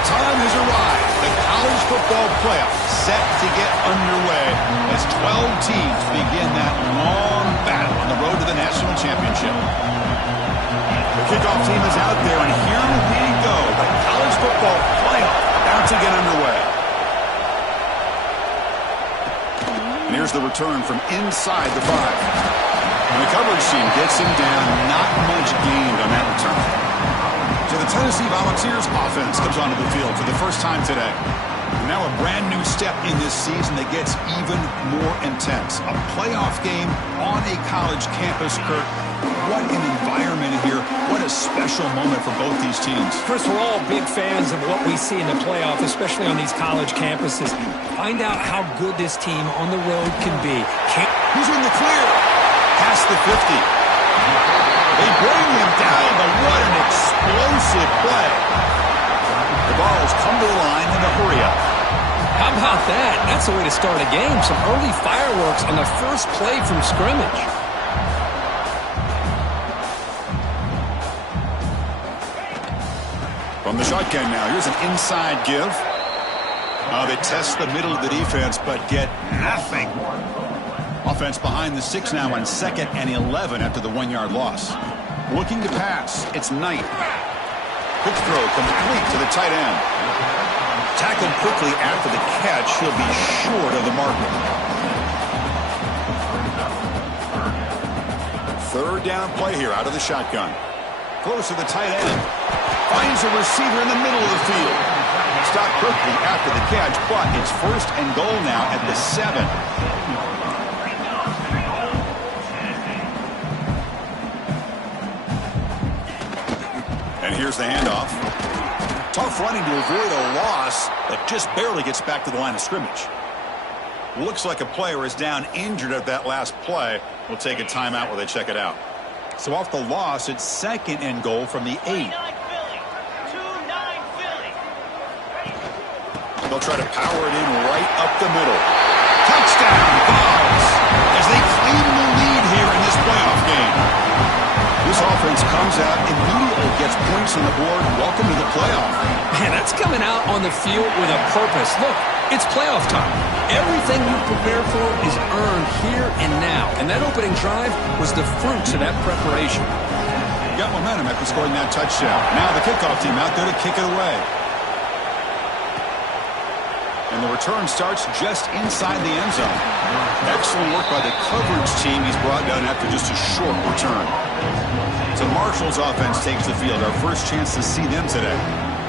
The time has arrived. The college football playoff set to get underway as 12 teams begin that long battle on the road to the national championship. The kickoff team is out there, and here we go. The college football playoff about to get underway. And here's the return from inside the 5. And the coverage team gets him down. Not much gained on that return. So the Tennessee Volunteers offense comes onto the field for the first time today. And now a brand new step in this season that gets even more intense. A playoff game on a college campus, Kurt. What an environment here. What a special moment for both these teams. Chris, we're all big fans of what we see in the playoff, especially on these college campuses. Find out how good this team on the road can be. He's in the clear. Past the 50. They bring him down, but what an explosive play. The balls come to the line in a hurry-up. How about that? That's the way to start a game. Some early fireworks on the first play from scrimmage. From the shotgun now, here's an inside give. They test the middle of the defense, but get nothing. Offense behind the 6 now on 2nd and 11 after the 1-yard loss. Looking to pass. It's Knight. Quick throw complete to the tight end. Tackled quickly after the catch. He'll be short of the marker. 3rd down play here out of the shotgun. Close to the tight end. Finds a receiver in the middle of the field. Stopped quickly after the catch, but it's 1st and goal now at the 7. And here's the handoff. Tough running to avoid a loss, but just barely gets back to the line of scrimmage. Looks like a player is down injured at that last play. We'll take a timeout while they check it out. So off the loss, it's 2nd and goal from the 8. They'll try to power it in right up the middle. Touchdown, Vols, as they claim the lead here in this playoff game. This offense comes out, immediately gets points on the board. Welcome to the playoff. Man, that's coming out on the field with a purpose. Look, it's playoff time. Everything you prepare for is earned here and now. And that opening drive was the fruits of that preparation. Got momentum after scoring that touchdown. Now the kickoff team out there to kick it away. And the return starts just inside the end zone. Excellent work by the coverage team. He's brought down after just a short return. So Marshall's offense takes the field. Our first chance to see them today.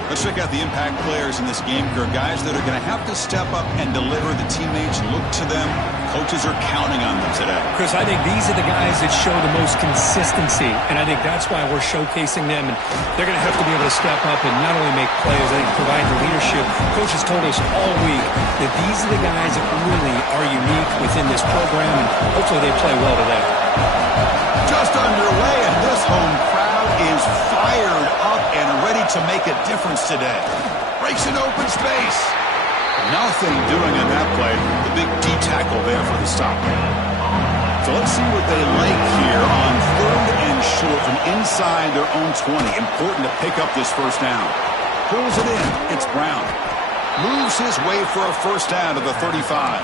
Let's check out the impact players in this game. There are guys that are going to have to step up and deliver. The teammates look to them. Coaches are counting on them today. Chris, I think these are the guys that show the most consistency, and I think that's why we're showcasing them. And they're going to have to be able to step up and not only make plays, I think provide the leadership. Coaches told us all week that these are the guys that really are unique within this program, and hopefully they play well today. Just underway, and this home crowd is fired up and ready to make a difference today. Breaks an open space. Nothing doing on that play. The big D tackle there for the stop. So let's see what they like here on 3rd and short from inside their own 20. Important to pick up this first down. Pulls it in. It's Brown. Moves his way for a first down to the 35.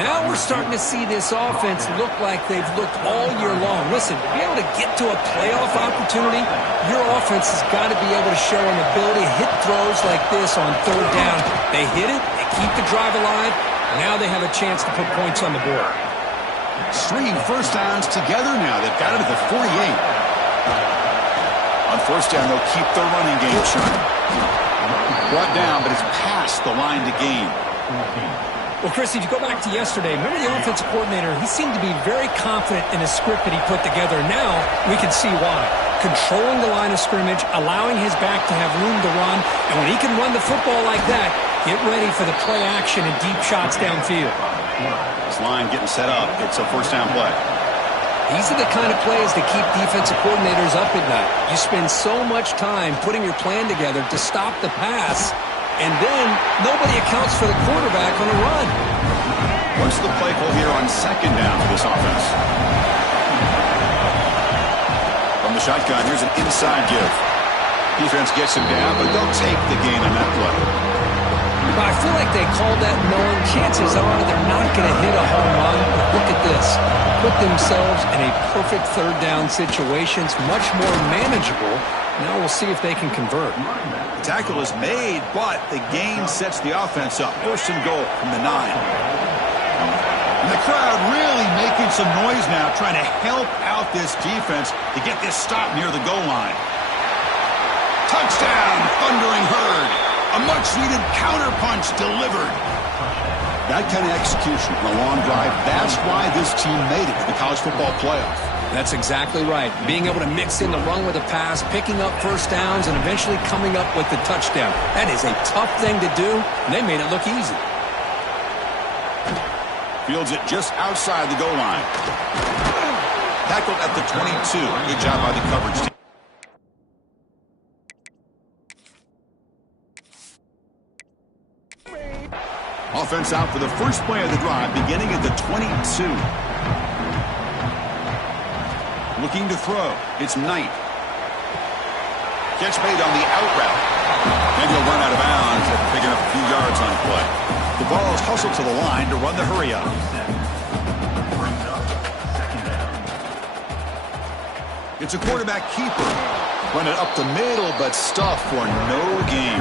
Now we're starting to see this offense look like they've looked all year long. Listen, to be able to get to a playoff opportunity, your offense has got to be able to show an ability to hit throws like this on 3rd down. They hit it, they keep the drive alive, now they have a chance to put points on the board. Stringing first downs together now. They've got it at the 48. On first down, they'll keep their running game churning. Brought down, but it's past the line to gain. Well, Chris, if you go back to yesterday, remember the offensive coordinator, he seemed to be very confident in the script that he put together. Now we can see why. Controlling the line of scrimmage, allowing his back to have room to run, and when he can run the football like that, get ready for the play action and deep shots downfield. This line getting set up. It's a first down play. These are the kind of plays that keep defensive coordinators up at night. You spend so much time putting your plan together to stop the pass, and then nobody accounts for the quarterback on a run. What's the play call here on 2nd down for this offense? From the shotgun, here's an inside give. Defense gets him down, but they'll take the gain on that play. Well, I feel like they called that knowing chances are they're not going to hit a home run. But look at this. Put themselves in a perfect third down situation. It's much more manageable. Now we'll see if they can convert. The tackle is made, but the gain sets the offense up. First and goal from the 9. And the crowd really making some noise now, trying to help out this defense to get this stop near the goal line. Touchdown, thundering herd. A much-needed counterpunch delivered. That kind of execution on a long drive, that's why this team made it to the college football playoff. That's exactly right. Being able to mix in the run with a pass, picking up first downs, and eventually coming up with the touchdown. That is a tough thing to do, and they made it look easy. Fields it just outside the goal line. Tackled at the 22. Good job by the coverage team. Offense out for the first play of the drive, beginning at the 22. Looking to throw. It's Knight. Catch made on the out route. And he'll run out of bounds after picking up a few yards on the play. The ball is hustled to the line to run the hurry up. It's a quarterback keeper. Run it up the middle, but stuffed for no gain.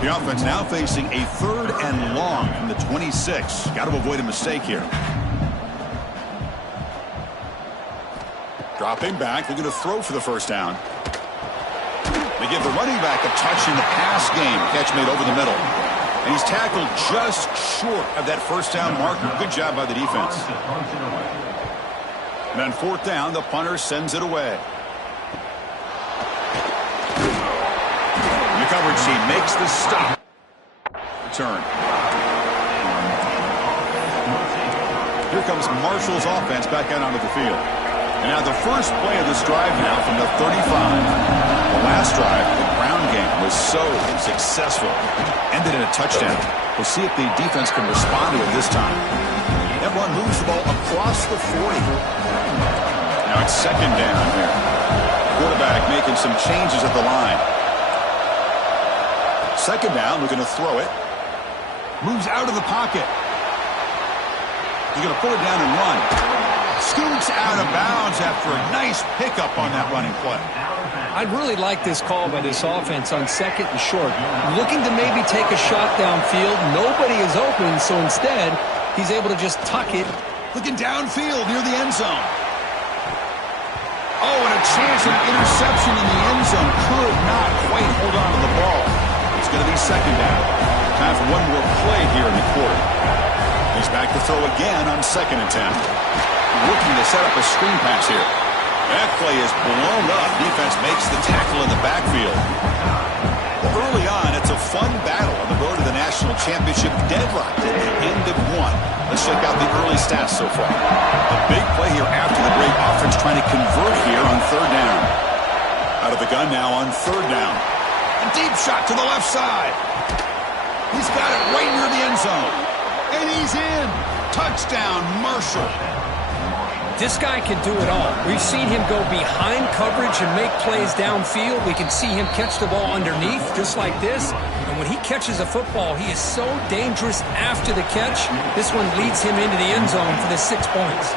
The offense now facing a 3rd and long from the 26. Got to avoid a mistake here. Dropping back, looking to throw for the first down. They give the running back a touch in the pass game. Catch made over the middle. And he's tackled just short of that first down marker. Good job by the defense. And on 4th down, the punter sends it away. The coverage team makes the stop. Return. Here comes Marshall's offense back out onto the field. And now the first play of this drive now from the 35. The last drive, the ground game was so successful. Ended in a touchdown. We'll see if the defense can respond to it this time. That run moves the ball across the 40. Now it's 2nd down here. Quarterback making some changes at the line. 2nd down, looking to throw it. Moves out of the pocket. He's going to pull it down and run. Scoots out of bounds after a nice pickup on that running play. I'd really like this call by this offense on 2nd and short. Looking to maybe take a shot downfield. Nobody is open, so instead, he's able to just tuck it. Looking downfield near the end zone. Oh, and a chance of interception in the end zone. Could not quite hold on to the ball. It's going to be 2nd down. Time for one more play here in the quarter. He's back to throw again on 2nd and 10. Looking to set up a screen pass here. That play is blown up. Defense makes the tackle in the backfield. Early on, it's a fun battle on the road to the national championship, deadlocked at the end of 1. Let's check out the early stats so far. A big play here after the great offense trying to convert here on 3rd down. Out of the gun now on 3rd down. A deep shot to the left side. He's got it right near the end zone. And he's in. Touchdown, Marshall. This guy can do it all. We've seen him go behind coverage and make plays downfield. We can see him catch the ball underneath, just like this. And when he catches a football, he is so dangerous after the catch. This one leads him into the end zone for the 6 points.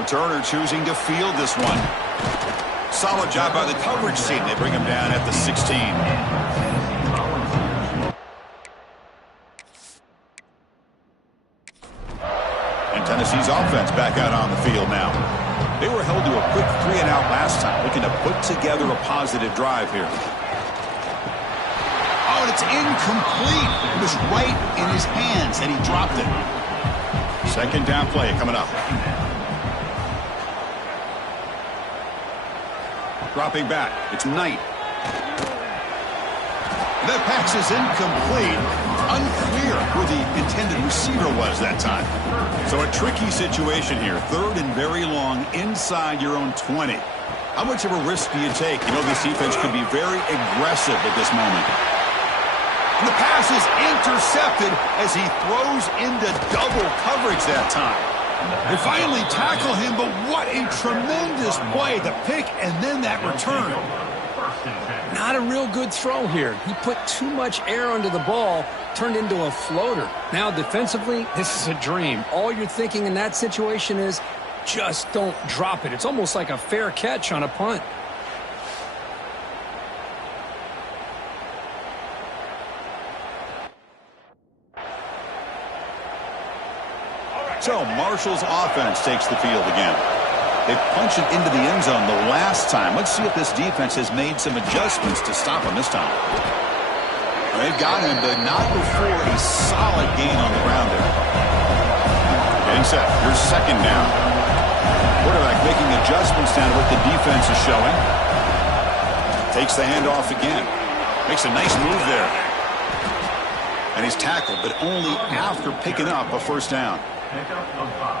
Returner choosing to field this one. Solid job by the coverage team. They bring him down at the 16. Tennessee's offense back out on the field now. They were held to a quick 3-and-out last time, looking to put together a positive drive here. Oh, and it's incomplete. It was right in his hands, and he dropped it. 2nd down play coming up. Dropping back. It's Knight. That pass is incomplete. Unclear who the intended receiver was that time. So a tricky situation here. 3rd and very long inside your own 20. How much of a risk do you take? You know this defense could be very aggressive at this moment. And the pass is intercepted as he throws into double coverage that time. They finally tackle him, but what a tremendous play. The pick and then that return. Not a real good throw here. He put too much air under the ball, turned into a floater. Now defensively, this is a dream. All you're thinking in that situation is just don't drop it. It's almost like a fair catch on a punt. So Marshall's offense takes the field again. They punch it into the end zone the last time. Let's see if this defense has made some adjustments to stop him this time. They've got him, but not before a solid gain on the ground there. Getting set. Here's second down. Quarterback making adjustments down to what the defense is showing. Takes the handoff again. Makes a nice move there. And he's tackled, but only after picking up a first down.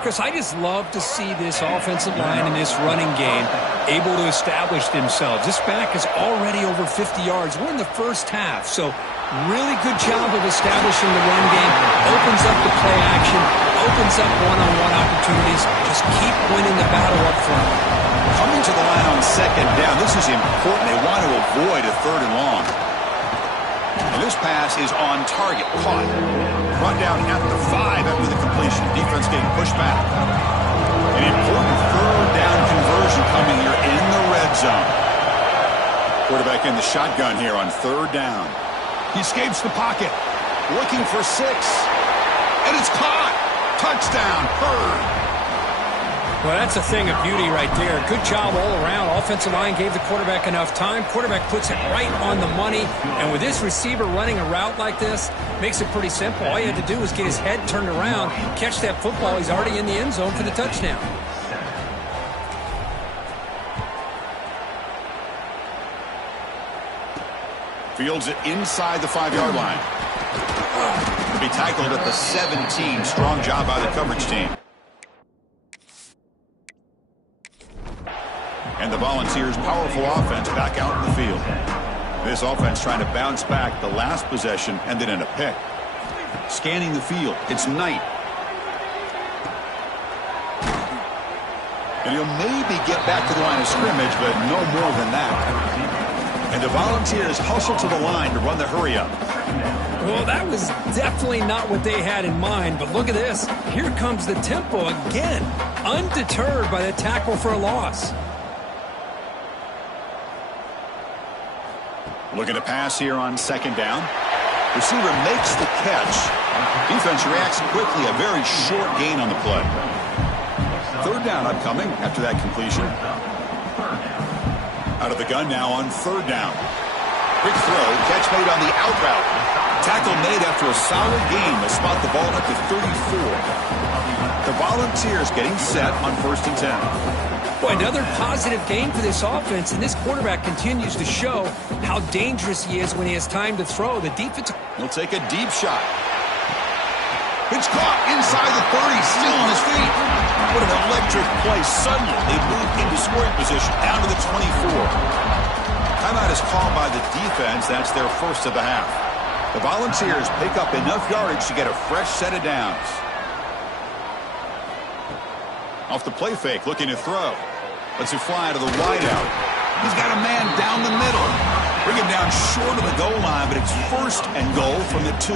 Chris, I just love to see this offensive line and this running game able to establish themselves. This back is already over 50 yards. We're in the first half, so really good job of establishing the run game. Opens up the play action, opens up one-on-one opportunities. Just keep winning the battle up front. Coming to the line on second down, this is important. They want to avoid a third and long. And this pass is on target, caught. Run down at the 5 after the completion. Defense getting pushed back. An important third down conversion coming here in the red zone. Quarterback in the shotgun here on third down. He escapes the pocket. Looking for 6. And it's caught. Touchdown, Hurd. Well, that's a thing of beauty right there. Good job all around. Offensive line gave the quarterback enough time. Quarterback puts it right on the money. And with this receiver running a route like this, makes it pretty simple. All you had to do was get his head turned around, catch that football. He's already in the end zone for the touchdown. Fields it inside the 5-yard line. To be tackled at the 17. Strong job by the coverage team. And the Volunteers' powerful offense back out in the field. This offense trying to bounce back. The last possession ended in a pick. Scanning the field. It's Knight. And he'll maybe get back to the line of scrimmage, but no more than that. And the Volunteers hustle to the line to run the hurry-up. Well, that was definitely not what they had in mind, but look at this. Here comes the tempo again. Undeterred by the tackle for a loss. Looking to pass here on second down. Receiver makes the catch. Defense reacts quickly. A very short gain on the play. Third down upcoming after that completion. Out of the gun now on third down. Quick throw. Catch made on the out route. Tackle made after a solid gain to spot the ball up to 34. The Volunteers getting set on 1st and 10. Boy, another positive game for this offense, and this quarterback continues to show how dangerous he is when he has time to throw. The defense... He'll take a deep shot. It's caught inside the 30, still on his feet. What an electric play. Suddenly, they move into scoring position, down to the 24. Timeout is called by the defense. That's their first of the half. The Volunteers pick up enough yardage to get a fresh set of downs. Off the play fake, looking to throw. Lets it fly to the wideout. He's got a man down the middle. Bring him down short of the goal line, but it's 1st and goal from the 2.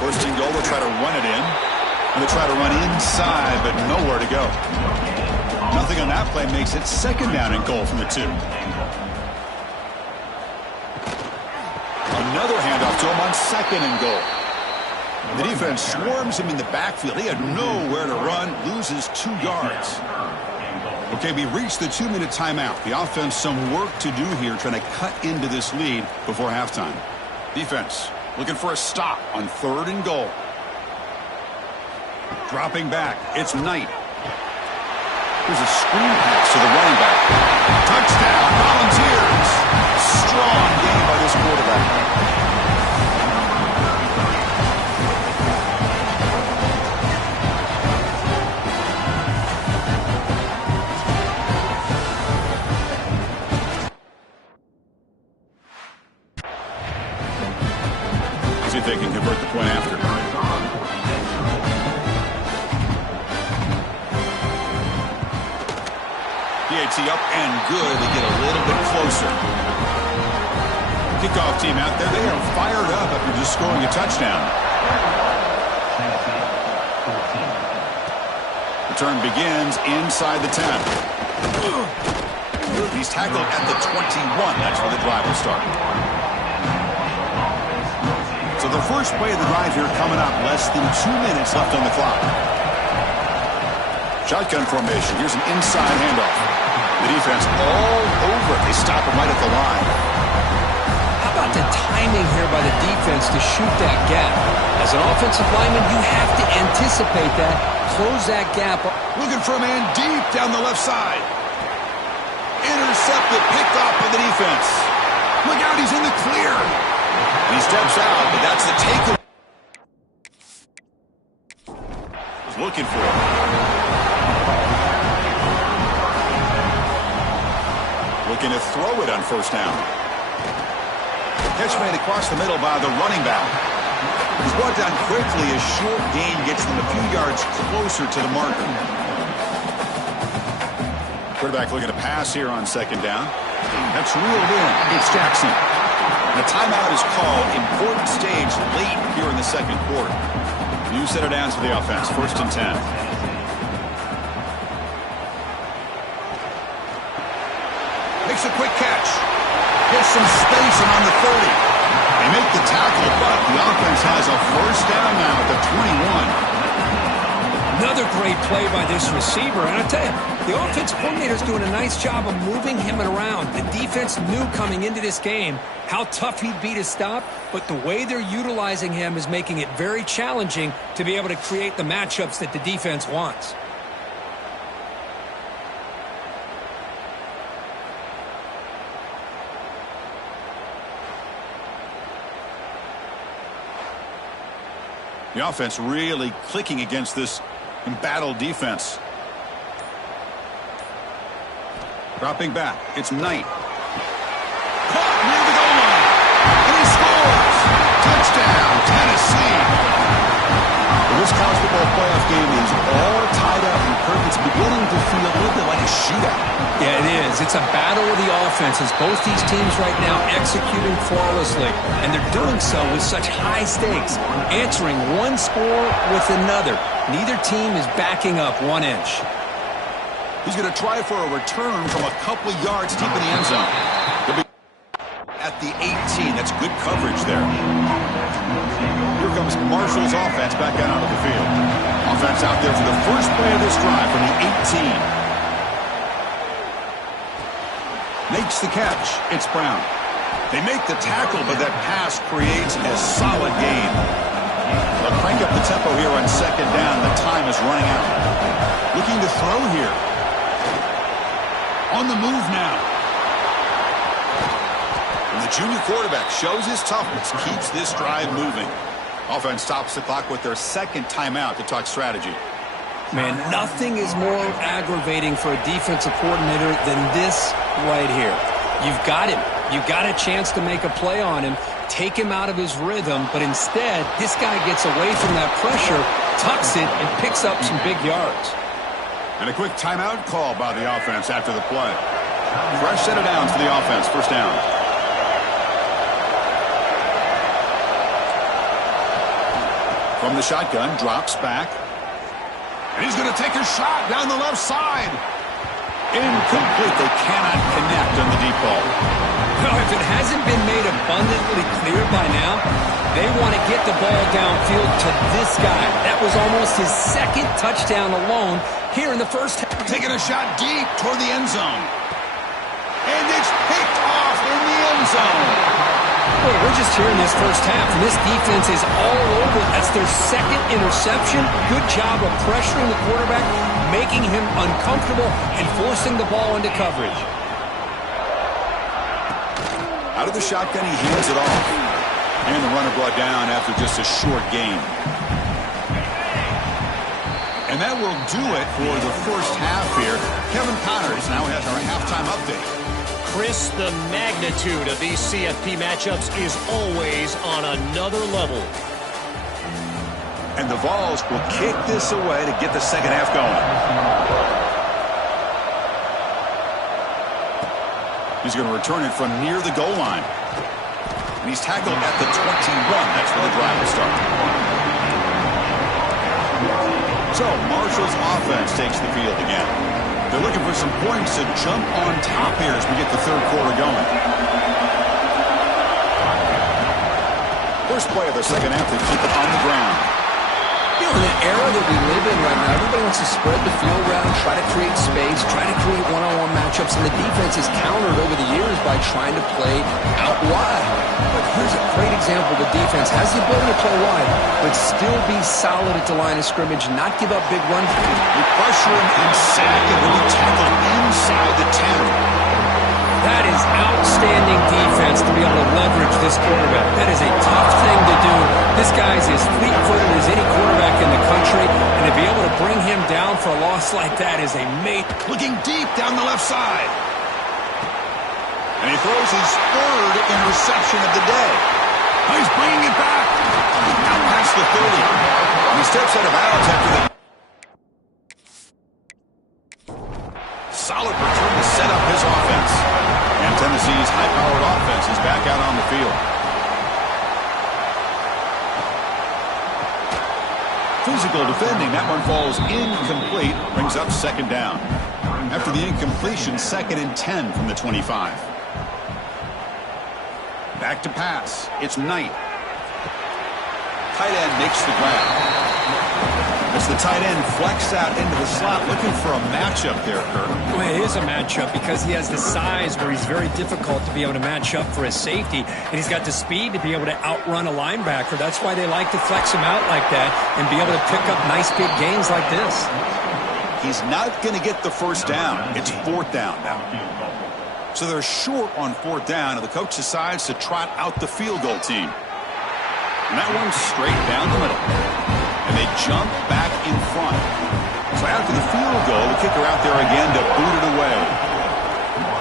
1st and goal, they'll try to run it in. And they'll try to run inside, but nowhere to go. Nothing on that play makes it 2nd down and goal from the 2. Another handoff to him on 2nd and goal. The defense swarms him in the backfield. He had nowhere to run, loses 2 yards. Okay, we reached the 2-minute timeout. The offense some work to do here, trying to cut into this lead before halftime. Defense looking for a stop on 3rd and goal. Dropping back, it's Knight. Here's a screen pass to the running back. Touchdown, Volunteers. Strong game by this quarterback. See if they can convert the point after. Gets he up and good. They get a little bit closer. Kickoff team out there. They are fired up after just scoring a touchdown. Return begins inside the 10. He's tackled at the 21. That's where the drive will start. So the first play of the drive here coming up. Less than 2 minutes left on the clock. Shotgun formation. Here's an inside handoff. The defense all over it. They stop him right at the line. How about the timing here by the defense to shoot that gap? As an offensive lineman, you have to anticipate that. Close that gap. Looking for a man deep down the left side. Intercepted, picked off by the defense. Look out, he's in the clear. And he steps out, but that's the takeaway. He's looking for it. Looking to throw it on first down. Catch made across the middle by the running back. He's brought down quickly. A short gain gets them a few yards closer to the marker. Quarterback looking to pass here on second down. That's reeled in. It's Jackson. And a timeout is called. Important stage late here in the second quarter. New set of downs for the offense. 1st and 10. Makes a quick catch. Gets some space and on the 30. They make the tackle, but the offense has a first down now at the 21. Another great play by this receiver. And I tell you, the offense coordinator's doing a nice job of moving him around. The defense knew coming into this game how tough he'd be to stop, but the way they're utilizing him is making it very challenging to be able to create the matchups that the defense wants. The offense really clicking against this embattled defense. Dropping back. It's Knight. Caught near the goal line. And he scores. Touchdown, Tennessee. Well, this college football playoff game is all tied up, and Kirk, it's beginning to feel a little bit like a shootout. Yeah, it is. It's a battle of the offenses. Both these teams right now executing flawlessly, and they're doing so with such high stakes, answering one score with another. Neither team is backing up 1 inch. He's going to try for a return from a couple yards deep in the end zone. He'll be at the 18. That's good coverage there. Here comes Marshall's offense back out onto the field. Offense out there for the first play of this drive from the 18. Makes the catch. It's Brown. They make the tackle, but that pass creates a solid gain. They'll crank up the tempo here on second down. The time is running out. Looking to throw here. On the move now. And the junior quarterback shows his toughness, keeps this drive moving. Offense stops the clock with their second timeout to talk strategy. Man, nothing is more aggravating for a defensive coordinator than this right here. You've got him. You've got a chance to make a play on him, take him out of his rhythm, but instead, this guy gets away from that pressure, tucks it, and picks up some big yards. And a quick timeout call by the offense after the play. Fresh set of downs for the offense. First down. From the shotgun, drops back. And he's going to take a shot down the left side. Incomplete. They cannot connect on the deep ball. Well, if it hasn't been made abundantly clear by now, they want to get the ball downfield to this guy. That was almost his second touchdown alone here in the first half. Taking a shot deep toward the end zone. And it's picked off in the end zone. Boy, we're just here in this first half, and this defense is all over. That's their second interception. Good job of pressuring the quarterback, making him uncomfortable, and forcing the ball into coverage. Out of the shotgun, he hands it off. And the runner brought down after just a short gain. And that will do it for the first half here. Kevin Connors now has our halftime update. Chris, the magnitude of these CFP matchups is always on another level. And the Vols will kick this away to get the second half going. He's going to return it from near the goal line. And he's tackled at the 21. That's where the drive will start. So Marshall's offense takes the field again. They're looking for some points to jump on top here as we get the third quarter going. First play of the second half, they keep it on the ground. You know, in the era that we live in right now, everybody wants to spread the field around, try to create space, try to create one-on-one matchups, and the defense is countered over the years by trying to play out wide. But here's a great example. The defense has the ability to play wide, but still be solid at the line of scrimmage, not give up big run. We pressure him and sack him when he tackled inside the 10. That is outstanding defense to be able to leverage this quarterback. That is a tough thing to do. This guy's as fleet-footed as any quarterback in the country, and to be able to bring him down for a loss like that is a mate. Looking deep down the left side. And he throws his third interception of the day. Oh, he's bringing it back. Out past the 30. And he steps out of bounds after the solid return to set up his offense. And Tennessee's high-powered offense is back out on the field. Physical defending. That one falls incomplete. Brings up second down. After the incompletion, 2nd and 10 from the 25. Back to pass. It's Knight. Tight end makes the grab. As the tight end flex out into the slot, looking for a matchup there, Kirk. Well, it is a matchup because he has the size where he's very difficult to be able to match up for his safety, and he's got the speed to be able to outrun a linebacker. That's why they like to flex him out like that and be able to pick up nice big gains like this. He's not going to get the first down. It's 4th down now. So they're short on 4th down, and the coach decides to trot out the field goal team. And that one's straight down the middle. And they jump back in front. So after the field goal, the kicker out there again to boot it away.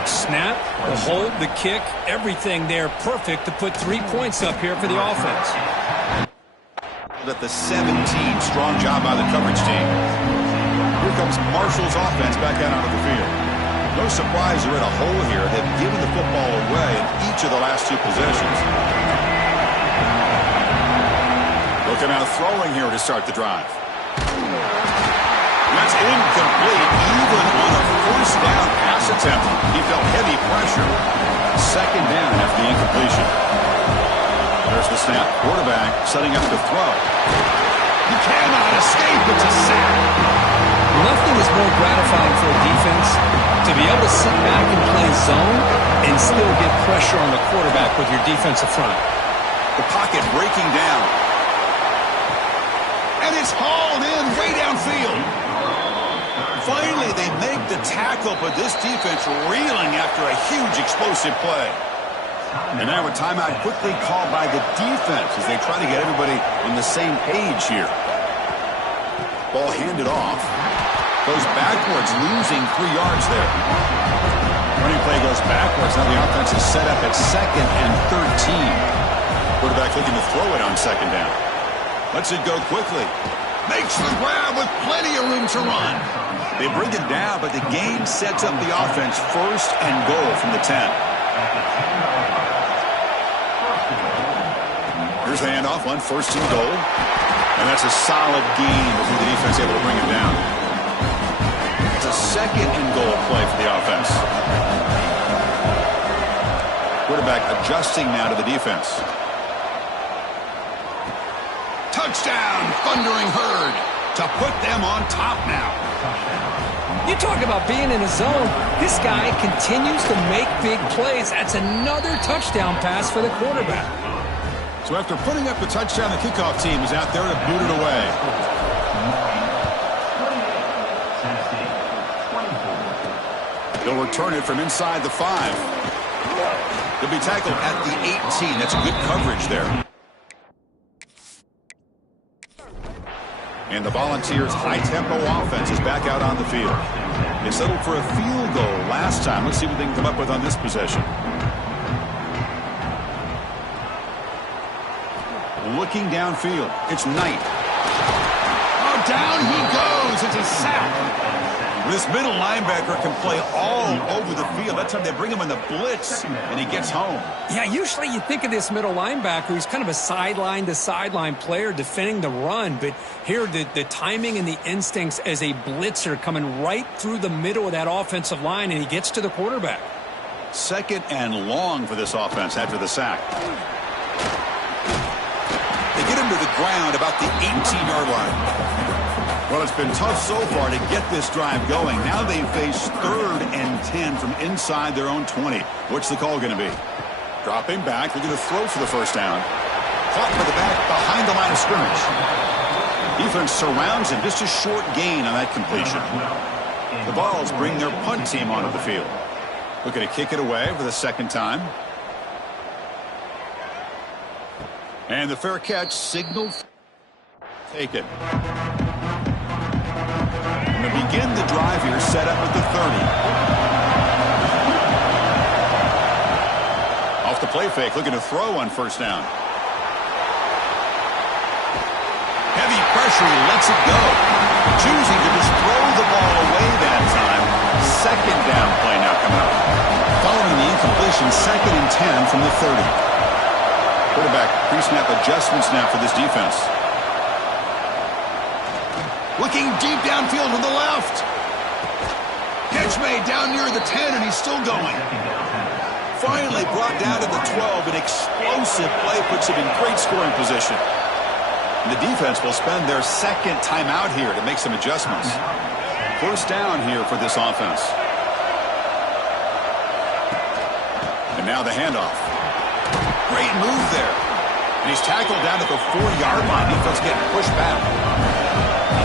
Snap, the hold, the kick, everything there perfect to put 3 points up here for the offense. At the 17, strong job by the coverage team. Here comes Marshall's offense back out onto the field. No surprise they're in a hole here. They've given the football away in each of the last 2 possessions. Looking out throwing here to start the drive. That's incomplete, even on a first down pass attempt. He felt heavy pressure. 2nd down after the incompletion. There's the snap. Quarterback setting up the throw. He cannot escape. It's a sack. Nothing is more gratifying for a defense to be able to sit back and play zone and still get pressure on the quarterback with your defensive front. The pocket breaking down. And it's hauled in way downfield. Finally, they make the tackle, but this defense reeling after a huge explosive play. And now a timeout quickly called by the defense as they try to get everybody on the same page here. Ball handed off. Goes backwards, losing 3 yards there. Running play goes backwards. Now the offense is set up at 2nd and 13. Quarterback looking to throw it on 2nd down. Lets it go quickly. Makes the grab with plenty of room to run. They bring it down, but the game sets up the offense 1st and goal from the 10. Here's the handoff on 1st and goal. And that's a solid gain before the defense able to bring it down. It's a 2nd and goal play for the offense. Quarterback adjusting now to the defense. Touchdown, Thundering Herd, to put them on top now. You talk about being in a zone. This guy continues to make big plays. That's another touchdown pass for the quarterback. So after putting up the touchdown, the kickoff team is out there to boot it away. They'll return it from inside the 5. They'll be tackled at the 18. That's good coverage there. And the Volunteers' high-tempo offense is back out on the field. They settled for a field goal last time. Let's see what they can come up with on this possession. Looking downfield. It's Knight. Oh, down he goes. It's a sack. This middle linebacker can play all over the field. That time they bring him in the blitz, and he gets home. Yeah, usually you think of this middle linebacker, he's kind of a sideline-to-sideline player defending the run, but here the timing and the instincts as a blitzer coming right through the middle of that offensive line, and he gets to the quarterback. 2nd and long for this offense after the sack. They get him to the ground about the 18-yard line. Well, it's been tough so far to get this drive going. Now they face 3rd and 10 from inside their own 20. What's the call going to be? Dropping back. They're going to throw for the first down. Caught by the back behind the line of scrimmage. Defense surrounds him. Just a short gain on that completion. The Vols bring their punt team onto the field. Looking to kick it away for the 2nd time. And the fair catch signal taken. Going to begin the drive here, set up at the 30. Off the play fake, looking to throw on first down. Heavy pressure, he lets it go. Choosing to just throw the ball away that time. 2nd down play now coming up. Following the incompletion, 2nd and 10 from the 30. Quarterback pre-snap adjustments now for this defense. Looking deep downfield to the left. Catch made down near the 10, and he's still going. Finally brought down to the 12. An explosive play puts him in great scoring position. And the defense will spend their 2nd timeout here to make some adjustments. First down here for this offense. And now the handoff. Great move there. And he's tackled down at the 4-yard line. Defense getting pushed back.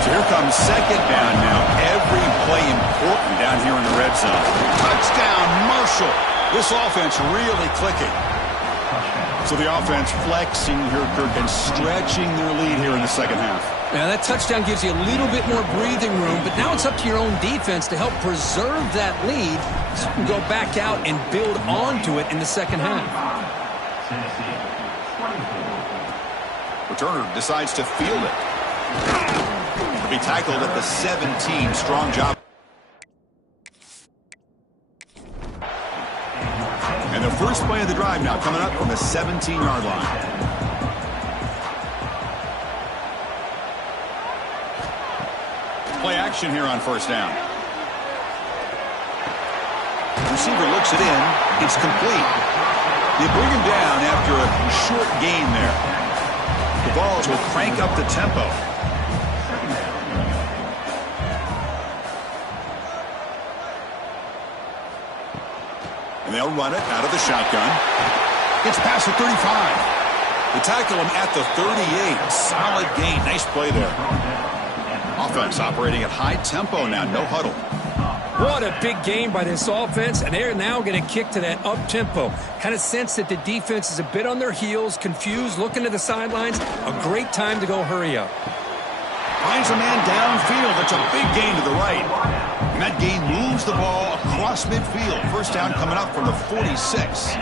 So here comes 2nd down now. Every play important down here in the red zone. Touchdown, Marshall. This offense really clicking. So the offense flexing here, Kirk, and stretching their lead here in the 2nd half. Now that touchdown gives you a little bit more breathing room, but now it's up to your own defense to help preserve that lead so you can go back out and build onto it in the 2nd half. Returner decides to field it. Be tackled at the 17. Strong job. And the first play of the drive now coming up from the 17-yard line. Play action here on first down. Receiver looks it in. It's complete. They bring him down after a short gain there. The Vols will crank up the tempo. And they'll run it out of the shotgun. It's past the 35. They tackle him at the 38. Solid gain. Nice play there. Offense operating at high tempo now. No huddle. What a big game by this offense, and they're now going to kick to that up-tempo. Kind of sense that the defense is a bit on their heels, confused, looking to the sidelines. A great time to go hurry up. Finds a man downfield. That's a big gain to the right. And that gain moves the ball across midfield. First down coming up from the 46.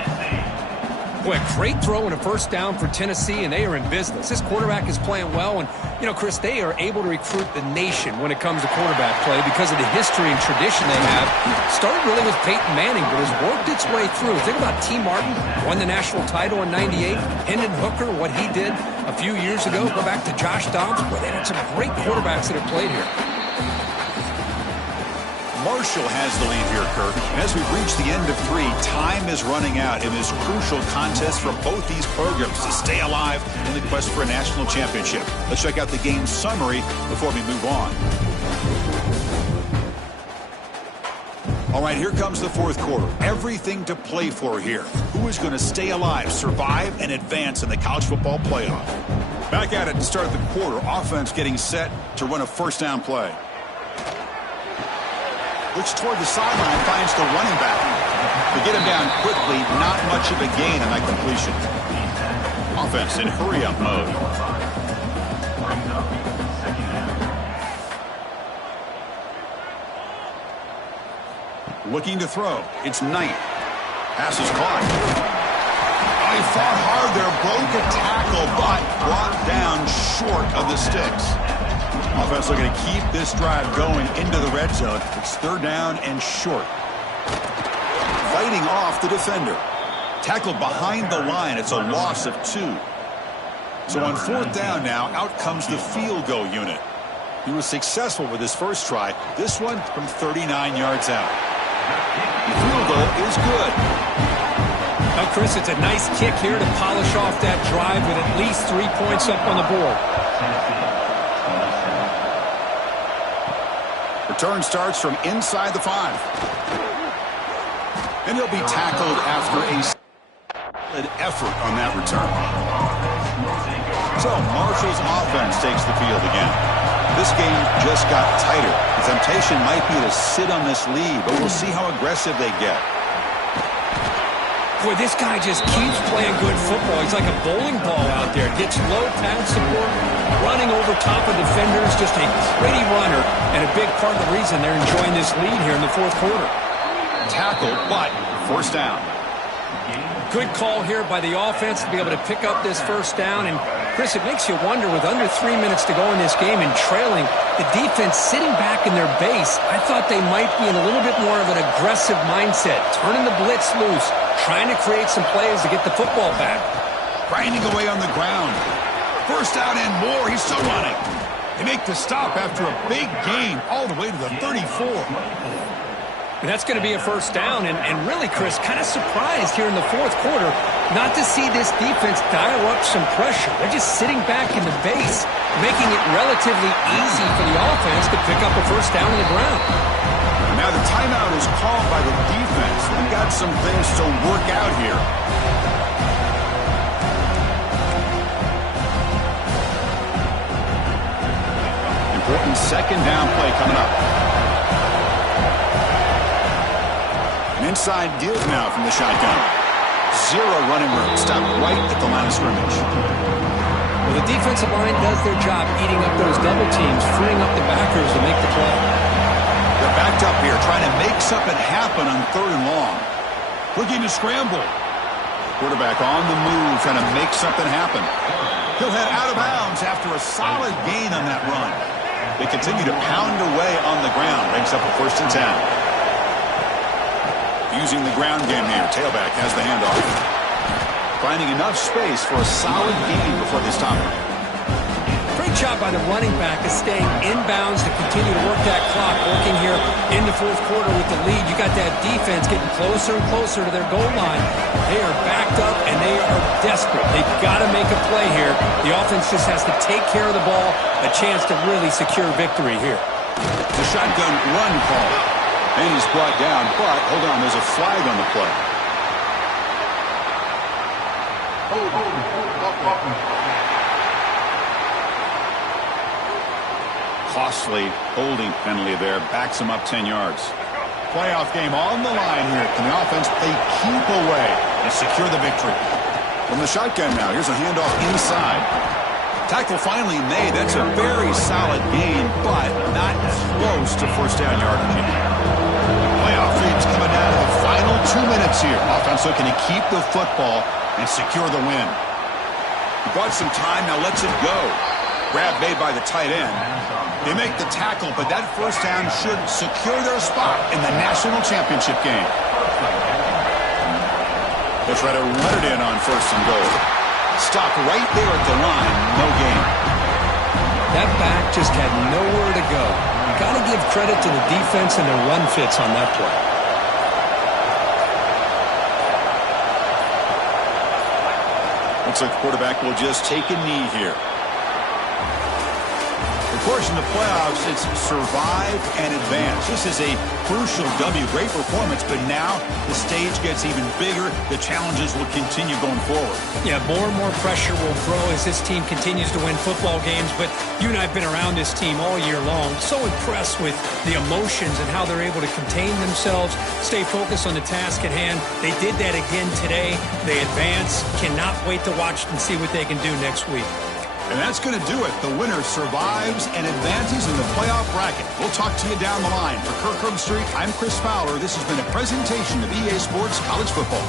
Boy, a great throw and a first down for Tennessee, and they are in business. This quarterback is playing well, and, you know, Chris, they are able to recruit the nation when it comes to quarterback play because of the history and tradition they have. Started really with Peyton Manning, but has worked its way through. Think about T. Martin, won the national title in '98. Hendon Hooker, what he did a few years ago. Go back to Josh Dobbs. Boy, they had some great quarterbacks that have played here. Marshall has the lead here, Kirk. As we've reached the end of 3, time is running out in this crucial contest for both these programs to stay alive in the quest for a national championship. Let's check out the game summary before we move on. All right, here comes the 4th quarter. Everything to play for here. Who is going to stay alive, survive, and advance in the college football playoff? Back at it to start the quarter. Offense getting set to run a first down play. Looks toward the sideline, finds the running back. They get him down quickly, not much of a gain on that completion. Offense in hurry-up mode. Looking to throw. It's Knight. Pass is caught. Oh, he fought hard there, broke a tackle, but brought down short of the sticks. Offense looking to keep this drive going into the red zone. It's 3rd down and short. Fighting off the defender. Tackled behind the line. It's a loss of 2. So on 4th down now, out comes the field goal unit. He was successful with his first try. This one from 39 yards out. The field goal is good. Now, Chris, it's a nice kick here to polish off that drive with at least 3 points up on the board. Return starts from inside the 5. And he'll be tackled after a solid effort on that return. So Marshall's offense takes the field again. This game just got tighter. The temptation might be to sit on this lead, but we'll see how aggressive they get. Boy, this guy just keeps playing good football. He's like a bowling ball out there. Gets low pad support, running over top of defenders. Just a pretty runner, and a big part of the reason they're enjoying this lead here in the 4th quarter. Tackled, but 1st down. Good call here by the offense to be able to pick up this 1st down. And, Chris, it makes you wonder, with under 3 minutes to go in this game and trailing, the defense sitting back in their base, I thought they might be in a little bit more of an aggressive mindset, turning the blitz loose, trying to create some plays to get the football back. Grinding away on the ground. 1st down and more. He's still running. They make the stop after a big gain all the way to the 34. And that's going to be a 1st down. And really, Chris, kind of surprised here in the 4th quarter not to see this defense dial up some pressure. They're just sitting back in the base, making it relatively easy for the offense to pick up a 1st down on the ground. Now the timeout is called by the defense. They've got some things to work out here. Important 2nd down play coming up. An inside deal now from the shotgun. 0 running room. Stopped right at the line of scrimmage. Well, the defensive line does their job eating up those double teams, freeing up the backers to make the play. They're backed up here, trying to make something happen on 3rd and long. Looking to scramble. Quarterback on the move, trying to make something happen. He'll head out of bounds after a solid gain on that run. They continue to pound away on the ground. Brings up a 1st and 10. Using the ground game here. Tailback has the handoff. Finding enough space for a solid gain before they stop it. Great job by the running back of staying inbounds to continue to work that clock. Working here in the 4th quarter with the lead. You got that defense getting closer and closer to their goal line. They are backed up and they are desperate. They've got to make a play here. The offense just has to take care of the ball. A chance to really secure victory here. The shotgun run call. And he's brought down, but hold on, there's a flag on the play. Costly holding penalty there, backs him up 10 yards. Playoff game on the line here. Can the offense play keep away and secure the victory? From the shotgun now, here's a handoff inside. Tackle finally made. That's a very solid gain, but not close to 1st down yardage. Playoff dreams coming down to the final 2 minutes here. Offense looking to keep the football and secure the win. He bought some time, now lets it go. Grab made by the tight end. They make the tackle, but that 1st down should secure their spot in the national championship game. They'll try to run it in on 1st and goal. Stop right there at the line, no gain. That back just had nowhere to go. You got to give credit to the defense and their run fits on that play. Looks like the quarterback will just take a knee here. Of course, in the playoffs, it's survive and advance. This is a crucial W. Great performance, but now the stage gets even bigger. The challenges will continue going forward. Yeah, more and more pressure will grow as this team continues to win football games. But you and I have been around this team all year long. So impressed with the emotions and how they're able to contain themselves, stay focused on the task at hand. They did that again today. They advance. Cannot wait to watch and see what they can do next week. And that's going to do it. The winner survives and advances in the playoff bracket. We'll talk to you down the line. For Kirk Herbstreit, I'm Chris Fowler. This has been a presentation of EA Sports College Football.